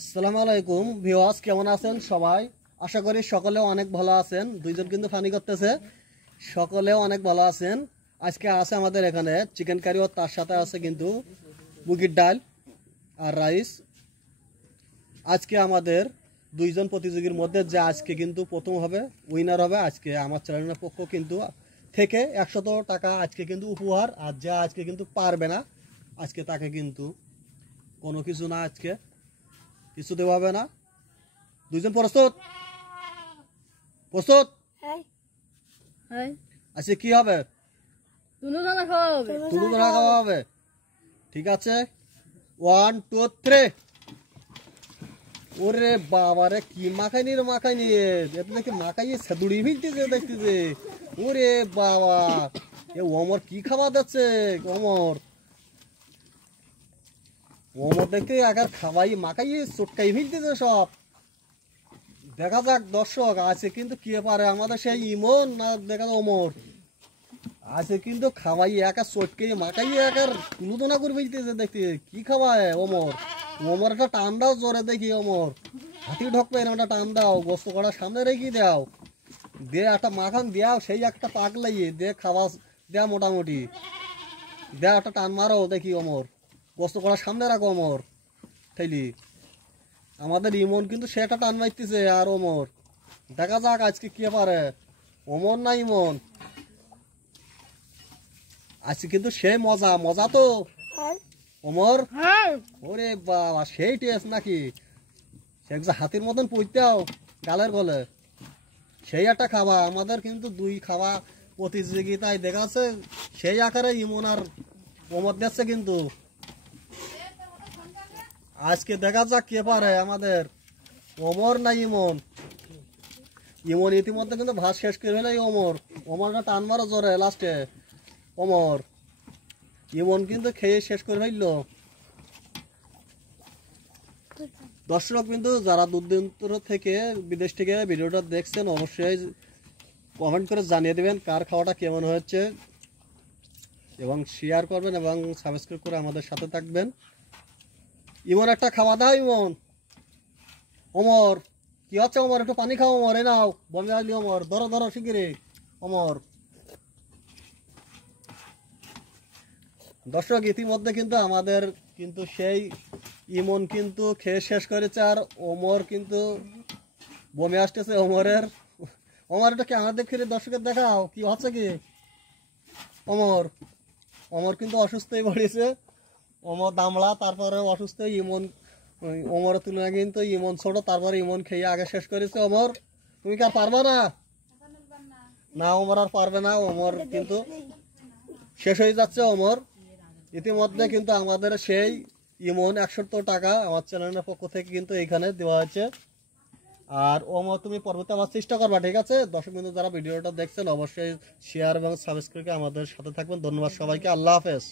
আসসালামু আলাইকুম ভিউয়ার্স, কেমন আছেন সবাই? আশা করি সকলে অনেক ভালো আছেন। দুইজন কিন্তু ফানি করতেছে, সকলেও অনেক ভালো আছেন। আজকে আছে আমাদের এখানে চিকেন কারি, ও তার সাথে আছে কিন্তু মুরগির ডাল আর রাইস। আজকে আমাদের দুইজন প্রতিযোগীর মধ্যে যে আজকে কিন্তু প্রথম হবে, উইনার হবে, আজকে আমার চ্যানেলের পক্ষ কিন্তু থেকে 100 টাকা আজকে কিন্তু উপহার। আর যা আজকে কিন্তু পারবে না আজকে তাকে কিন্তু কোনো কিছু না, আজকে কিছু দেওয়া হবে না। দুইজন প্রস্তুত? প্রস্তুত? আচ্ছা, কি হবে? তুলুদনা খাওয়া হবে। ঠিক আছে, 1 2 3। ওরে বাবারে, কি মাখাইনি রে মাখাইনি, এটা দেখি মাখাইয়ে সেদুড়ি ফেলতেছে দেখতেছে। ওরে বাবা, এ ওমর কি খাওয়া যাচ্ছে? ওমর ওমর দেখতে আগার খাওয়াই মাখাইয়ে চটকাই ফেলতেছে সব। দেখা যাক দর্শক, আছে কিন্তু কে পারে, আমাদের সেই ইমন না দেখা যায় ওমর। আছে কিন্তু খাওয়াই একা চটকে মাখাইয়ে একার তুলুদনা করে ফেলতেছে দেখতে। কি খাওয়ায় ওমর? ওমর একটা টান দাও জোরে দেখি ওমর, হাতি ঢকবে এরকম একটা টান দাও, গোস্ত করার সামনে রেখে দাও, দে একটা মাখান দেও, সেই একটা পাক লাগিয়ে দে খাওয়া দেয়া, মোটামুটি দেয়া একটা টান মারো দেখি ওমর, গোস্ত করার সামনে রাখো ওমর ঠেলি। আমাদের ইমন কিন্তু সে একটা টান মারতেছে আর ওমর। দেখা যাক আজকে কে পারে, ওমর না ইমন। আজকে কিন্তু সেই মজা মজা তো ওমর। ওরে বাবা, সেই টেস্ট নাকি, সে হাতির মতন পইতেও গালের গলে, সেই একটা খাওয়া। আমাদের কিন্তু দুই খাওয়া প্রতিযোগিতায় দেখাচ্ছে, সেই আকারে ইমন আর ওমর দিচ্ছে কিন্তু। আজকে দেখা যাক কে পারে, আমাদের ওমর না ইমন। ইমন ইতিমধ্যে কিন্তু ভাত শেষ করে ফেলে ওমর। ওমরটা টান মারো জোরে লাস্টে ওমর। ইমন কিন্তু খেয়ে শেষ করে ফেলল। দর্শক কিন্তু যারা দূর দূরান্ত থেকে, বিদেশ থেকে ভিডিওটা দেখছেন, অবশ্যই কমেন্ট করে জানিয়ে দেবেন কার খাওয়াটা কেমন হয়েছে, এবং শেয়ার করবেন এবং সাবস্ক্রাইব করে আমাদের সাথে থাকবেন। ইমন একটা খাওয়া দাও ইমন। ওমর কি হচ্ছে? ওমর একটু পানি খাও ওমর, এ নাও বমি আসলি ওমর, ধরো ধরো শিগগিরি ওমর। দর্শক ইতিমধ্যে কিন্তু আমাদের কিন্তু সেই ইমন কিন্তু খেয়ে শেষ করেছে, আর ওমর কিন্তু বমি আসতেছে ওমরের। ওমর এটা ক্যামেরা দেখে দর্শকের দেখাও কি হচ্ছে কি ওমর। ওমর কিন্তু অসুস্থই পড়েছে, ওমর দামড়া, তারপরে অসুস্থ ইমন। ওমরের তুলনায় কিন্তু ইমন ছোট, তারপরে ইমন খেয়ে আগে শেষ করেছে ওমর। তুমি কি আর পারবা না? না, ওমর আর পারবে না, ওমর কিন্তু শেষ হয়ে যাচ্ছে ওমর। ইতিমধ্যে কিন্তু আমাদের সেই ইমন 100 টাকা আমার চ্যানেলের পক্ষ থেকে কিন্তু এইখানে দেওয়া হয়েছে। আর ওমর তুমি পরবর্তী আমার চেষ্টা করবা, ঠিক আছে? দর্শক বিন্দু যারা ভিডিওটা দেখছেন অবশ্যই শেয়ার এবং সাবস্ক্রাইব করে আমাদের সাথে থাকবেন। ধন্যবাদ সবাইকে, আল্লাহ হাফেজ।